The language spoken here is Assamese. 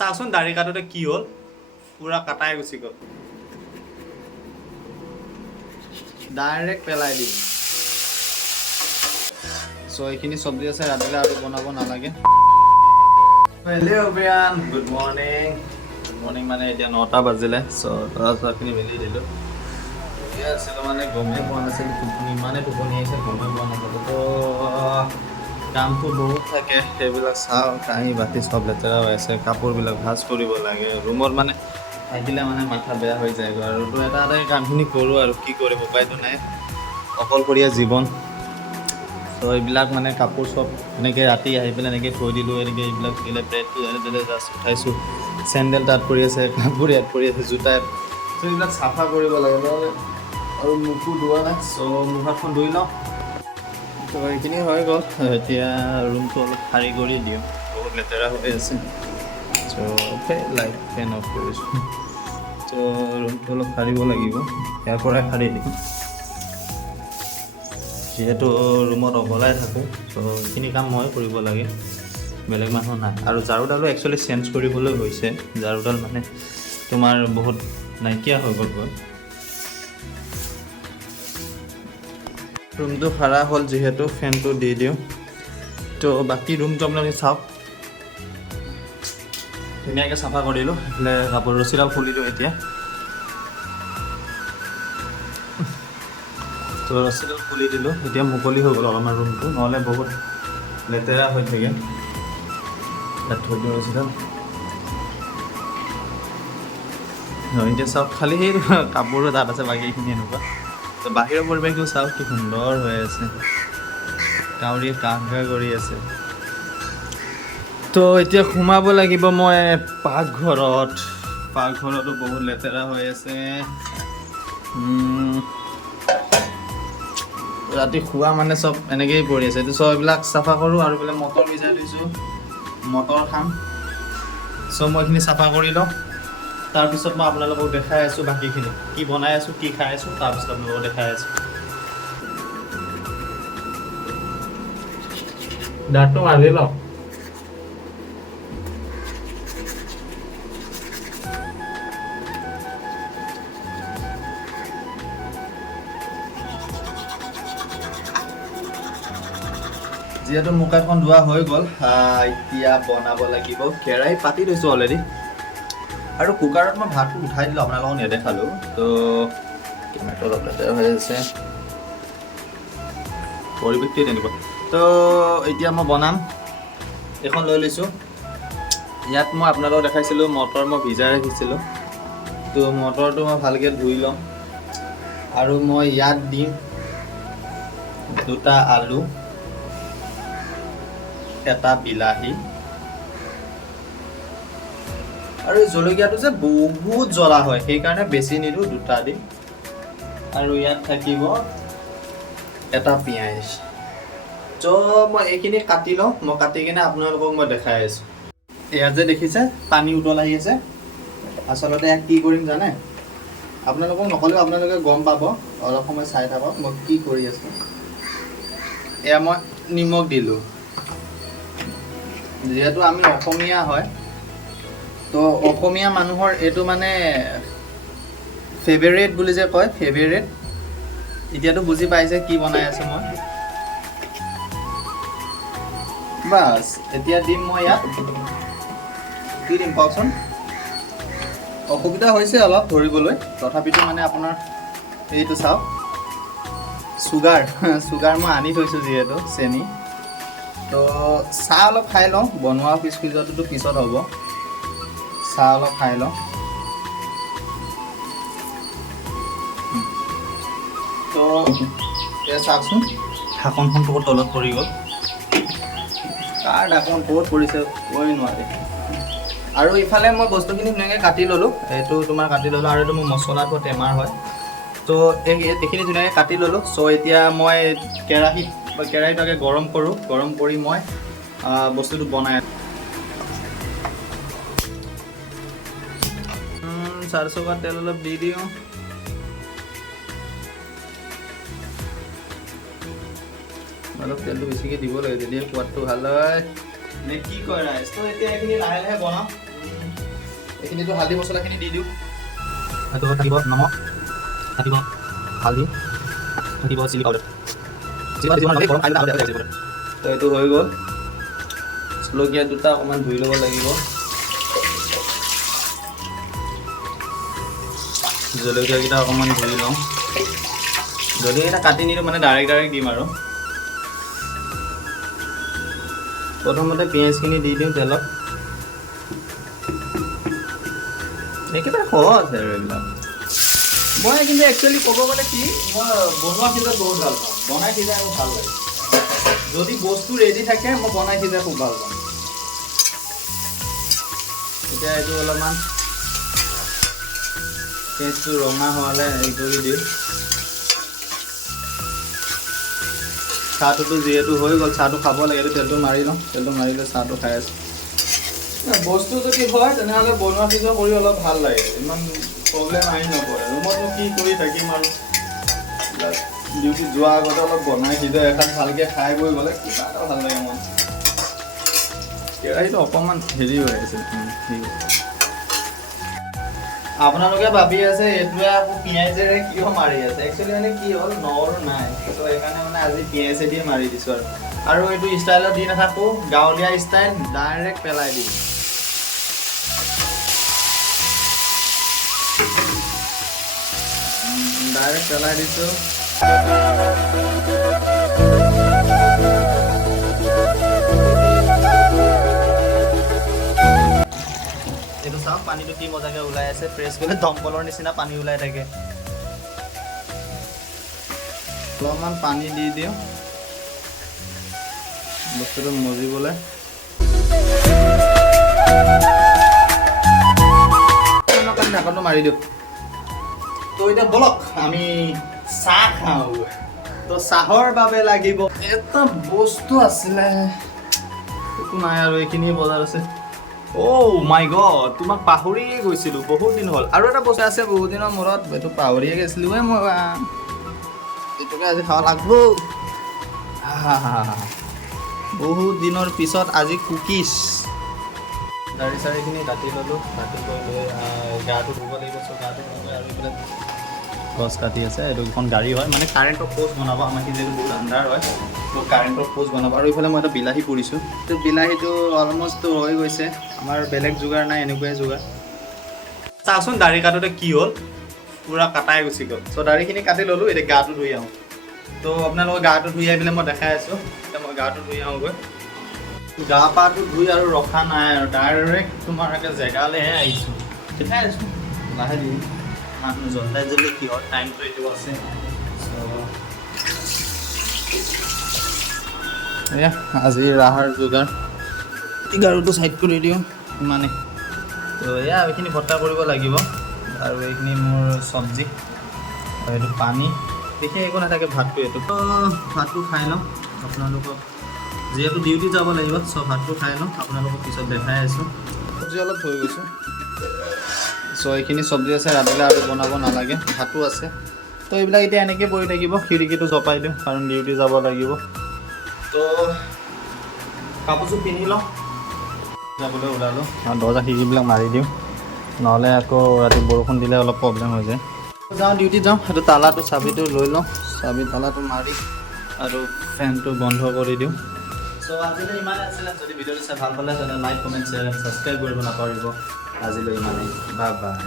চাচোন দাড়ি কাটোতে কি হ'ল পুৰা কাটাই গুচি গ'ল ডাইৰেক্ট পেলাই দিম সো এইখিনি চব্জি আছে ৰাতিলে আৰু বনাব নালাগে হেল্ল' এভৰিৱান গুড মৰ্নিং মানে এতিয়া 9টা বাজিলে সো তৰাখিনি মেলি দিলোঁ আছিলোঁ মানে গমেই পোৱা নাছিলোঁ টোপনি আহিছে গমেই পোৱা নাছিলোঁ তো কামটো বহুত থাকে সেইবিলাক চাওঁ কাঁহী বাতি চব লেতেৰা হৈ আছে কাপোৰবিলাক ভাজ কৰিব লাগে ৰুমত মানে থাকিলে মানে মাথা বেয়া হৈ যায় আৰু তো এটা কামখিনি কৰোঁ আৰু কি কৰিম উপায়তো নাই অকলশৰীয়া জীৱন তো এইবিলাক মানে কাপোৰ চব এনেকৈ ৰাতি আহি পেলাই এনেকৈ থৈ দিলোঁ এনেকৈ এইবিলাক থাকিলে ব্ৰেডটো এনেকৈ জাষ্ট উঠাইছোঁ চেণ্ডেল তাত পৰি আছে কাপোৰ ইয়াত পৰি আছে জোতা তো এইবিলাক চাফা কৰিব লাগে আৰু মুখো ধোৱা নাই চ' মুখ হাতখন ধুই লওঁ তো এইখিনি হৈ গ'ল এতিয়া ৰুমটো অলপ সাৰি কৰি দিওঁ বহুত লেতেৰা হৈ আছে চ' লাইট ফেন অফ কৰিছোঁ ত' ৰুমটো অলপ সাৰিব লাগিব ইয়াৰ পৰাই সাৰি দিম যিহেতু ৰুমত অকলে থাকোঁ ত' এইখিনি কাম মই কৰিব লাগে বেলেগ মানুহ নাই আৰু ঝাৰুডালো একচুৱেলি চেঞ্জ কৰিবলৈ হৈছে ঝাৰুডাল মানে তোমাৰ বহুত নাইকিয়া হৈ গ'লগৈ ৰুমটো সাৰা হ'ল যিহেতু ফেনটো দি দিওঁ তো বাকী ৰুমটো আপোনালোকে চাওক ধুনীয়াকৈ চাফা কৰিলোঁ এইফালে কাপোৰ ৰছীডাল খুলিলোঁ এতিয়া তো ৰছীডাল খুলি দিলোঁ এতিয়া মুকলি হৈ গ'ল আমাৰ ৰুমটো নহ'লে বহুত লেতেৰা হৈ থাকে ইয়াত থৈ দিওঁ ৰছীডাল এতিয়া চাওক খালি সেই কাপোৰো তাত আছে বাকীখিনি এনেকুৱা তো বাহিৰৰ পৰিৱেশটো চাওক কি সুন্দৰ হৈ আছে কাউৰীয়ে কাহ কাহ কৰি আছে তো এতিয়া সোমাব লাগিব মই পাকঘৰতো বহুত লেতেৰা হৈ আছে ৰাতি শোৱা মানে চব এনেকৈয়ে পৰি আছে তো চব এইবিলাক চাফা কৰোঁ আৰু বোলে মটৰ ভিজাই থৈছোঁ মটৰ খাম চ' মই এইখিনি চাফা কৰি লওঁ তাৰপিছত মই আপোনালোকক দেখাই আছোঁ বাকীখিনি কি বনাই আছোঁ কি খাই আছোঁ তাৰপিছত আপোনালোকক দেখাই আছোঁ দাঁতটো মাৰি লওঁ যিহেতু মুখ হাতখন ধোৱা হৈ গ'ল এতিয়া বনাব লাগিব কেৰাহী পাতি থৈছোঁ অলৰেডি আৰু কুকাৰত মই ভাতটো উঠাই দিলোঁ আপোনালোকক নেদেখালোঁ তো টমেটো অলপ লেতেৰা হৈ আছে পৰিৱেশটোৱে তেনেকুৱা তো এতিয়া মই বনাম এখন লৈ লৈছোঁ ইয়াত মই আপোনালোকক দেখাইছিলোঁ মটৰ মই ভিজাই ৰাখিছিলোঁ তো মটৰটো মই ভালকৈ ধুই ল'ম আৰু মই ইয়াত দিম 2টা আলু এটা বিলাহী আৰু জলকীয়াটো যে বহুত জ্বলা হয় সেইকাৰণে বেছি নিদিওঁ 2টা দিম আৰু ইয়াত থাকিব এটা পিঁয়াজ চ' মই এইখিনি কাটি লওঁ মই কাটি কিনে আপোনালোকক মই দেখাই আছোঁ ইয়াত যে দেখিছে পানী উতল আহি আছে আচলতে ইয়াত কি কৰিম জানে আপোনালোকক নক'লেও আপোনালোকে গম পাব অলপ সময় চাই থাকক মই কি কৰি আছোঁ এয়া মই নিমখ দিলোঁ যিহেতু আমি অসমীয়া হয় তো অসমীয়া মানুহৰ এইটো মানে ফেভাৰেট বুলি যে কয় ফেভাৰেট এতিয়াতো বুজি পাইছে কি বনাই আছোঁ মই বাছ এতিয়া দিম মই ইয়াত কি দিম কওকচোন অসুবিধা হৈছে অলপ ধৰিবলৈ তথাপিতো মানে আপোনাৰ এইটো চাওক চুগাৰ মই আনি থৈছোঁ যিহেতু চেনি তো চাহ অলপ খাই লওঁ বনোৱা পিছটোতো পিছত হ'ব চাহ অলপ খাই লওঁ তো এতিয়া চাওকচোন ঢাকনখন বহুত তলত পৰি গ'ল কাৰ ঢাকন ক'ত পৰিছে ক'বই নোৱাৰে আৰু ইফালে মই বস্তুখিনি ধুনীয়াকৈ কাটি ল'লোঁ এইটো তোমাৰ কাটি ল'লোঁ আৰু এইটো মোৰ মছলাটো টেমাৰ হয় তো এইখিনি ধুনীয়াকৈ কাটি ল'লোঁ চ' এতিয়া মই কেৰাহীটোকে গৰম কৰোঁ গৰম কৰি মই বস্তুটো বনাই চাৰচৌকাত তেল অলপ দি দিওঁ অলপ তেলটো বেছিকৈ দিব লাগে তেতিয়াহে সোৱাদটো ভাল হয় নে কি কয় ৰাইজ তো এতিয়া এইখিনি লাহে লাহে বনাম এইখিনিতো হালধি মছলাখিনি দি দিওঁ। আৰু থাকিব নমখ, থাকিব হালধি, থাকিব চিলি পাউডাৰ। তো এইটো হৈ গ'ল। জলকীয়া দুটা অকণমান ধুই ল'ব লাগিব। জলকীয়াকেইটা অকণমান ধুই লওঁ। জলকীয়াকেইটা কাটি নিদিওঁ, মানে ডাইৰেক্ট দিম আৰু। প্ৰথমতে পিঁয়াজখিনি দি দিওঁ তেলত। একেবাৰে সহজ আৰু এইবিলাক। মই কিন্তু একচুৱেলি ক'ব গ'লে কি, মই বনোৱা সিজাত বহুত ভাল পাওঁ। বনাই সিজাই মোৰ ভাল লাগে। যদি বস্তু ৰেডি থাকে মই বনাই সিজাই খুব ভাল পাওঁ। এতিয়া এইটো অলপমান পেঁয়াজটো ৰঙা হোৱালে হেৰি কৰি দিওঁ। চাহটোতো যিহেতু হৈ গ'ল, চাহটো খাব লাগে, এইটো তেলটো মাৰি লওঁ। তেলটো মাৰি লৈ চাহটো খাই আছোঁ। বস্তু যদি হয় তেনেহ'লে বনোৱা সিজোৱা কৰি অলপ ভাল লাগে, ইমান প্ৰব্লেম আহি নপৰে। ৰুমতনো কি কৰি থাকিম আৰু, ডিউটিত যোৱাৰ আগতে অলপ বনাই সিজাই এসাঁজ ভালকৈ খাই বৈ গ'লে কিবা এটা ভাল লাগে মন। কেৰাহীটো অকণমান হেৰি হৈ আছে। ঠিক আছে। আপোনালোকে ভাবি আছে এইটোৱে আকৌ পিঁয়াজেৰে কিয় মাৰি আছে। একচুৱেলি মানে কি হ'ল, নহৰু নাই, তো সেইকাৰণে মানে আজি পিঁয়াজেদিয়ে মাৰি দিছোঁ আৰু এইটো ষ্টাইলত দি নাথাকোঁ, গাঁৱলীয়া ষ্টাইল, ডাইৰেক্ট পেলাই দিম। ডাইৰেক্ট পেলাই দিছোঁ। এইটো চাওক, পানীটো কি মজাকৈ ওলাই আছে। প্ৰেছ কৰিলে দমকলৰ নিচিনা পানী ওলাই থাকে। অলপমান পানী দি দিওঁ বস্তুটো মজিবলৈ। ঢাকনটো মাৰি দিওঁ। তো এতিয়া বলক আমি চাহ খাওঁ। তো চাহৰ বাবে লাগিব এটা বস্তু আছিলে, একো নাই আৰু এইখিনিয়ে বজাৰ আছে। অ' মাই গড, তোমাক পাহৰিয়ে গৈছিলোঁ, বহুত দিন হ'ল। আৰু এটা বস্তু আছে বহুত দিনৰ মূৰত, এইটো পাহৰিয়ে গৈছিলোঁ। মই এইটোকে আজি খাব লাগব। বহুত দিনৰ পিছত আজি কুকিজ। দাড়ি চাৰিখিনি কাটি ল'লোঁ। কাটি লৈ গাটো ধুব লাগিব। চ' গাটো ধুব আৰু এইবিলাক গছ কাটি আছে। এইটো এখন গাড়ী হয়, মানে কাৰেণ্টৰ প'ষ্ট বনাব। আমাৰ যিহেতু বহুত আন্ধাৰ হয়, তো কাৰেণ্টৰ প'ষ্ট বনাব। আৰু এইফালে মই এটা বিলাহী পুৰিছোঁ। তো বিলাহীটো অলমষ্ট হৈ গৈছে। আমাৰ বেলেগ যোগাৰ নাই, এনেকুৱাই যোগাৰ। চাওকচোন দাড়ি কাটোতে কি হ'ল, পূৰা কাটাই গুচি গ'ল। চ' দাড়িখিনি কাটি ল'লোঁ। এতিয়া গাটো ধুই আহোঁ। তো আপোনালোকৰ গাটো ধুই আহি পেলাই মই দেখাই আছোঁ। এতিয়া মই গাটো ধুই আহোঁগৈ। গা পাটো ধুই আৰু ৰখা নাই আৰু, ডাইৰেক্ট তোমাৰ একে জেগালৈহে আহিছোঁ। দেখাই আছোঁ লাহে ধীৰে। জল্দাই জল্দি কিহৰ টাইমটো এইটো আছে। এয়া আজি ৰাহাৰ যোগাৰ। গাৰুটো ছাইড কৰি দিওঁ ইমানেই। তো এয়া এইখিনি ভৰ্তা কৰিব লাগিব। আৰু এইখিনি মোৰ চব্জি, আৰু এইটো পানী, বিশেষ একো নাথাকে। ভাতটো এইটো, তো ভাতটো খাই লওঁ। আপোনালোকক যিহেতু ডিউটি যাব লাগিব, চ' ভাতটো খাই লওঁ। আপোনালোকক পিছত দেখাই আছোঁ। চব্জি অলপ থৈ গৈছোঁ। চ' এইখিনি চব্জি আছে, ৰাতিলৈ আৰু বনাব নালাগে। ভাতো আছে। তো এইবিলাক এতিয়া এনেকৈ পৰি থাকিব। খিৰিকীটো জপাই দিওঁ কাৰণ ডিউটি যাব লাগিব। তো কাপোৰযোৰ পিন্ধি লওঁ, যাবলৈ ওলালোঁ। আৰু দৰ্জা খিৰিকীবিলাক মাৰি দিওঁ, নহ'লে আকৌ ৰাতি বৰষুণ দিলে অলপ প্ৰব্লেম হৈ যায়। যাওঁ, ডিউটিত যাওঁ। সেইটো তালাটো চাবিটো লৈ লওঁ, চাবি তালাটো মাৰি আৰু ফেনটো বন্ধ কৰি দিওঁ। চ' আজিলৈ ইমানে আছিলে। যদি ভিডিঅ'টো চাই ভাল পালে তেনেহ'লে লাইক, কমেণ্ট, শ্বেয়াৰ, ছাবস্ক্ৰাইব কৰিব নাপাহৰিব। আজিলৈ ইমানেই, বাই বাই।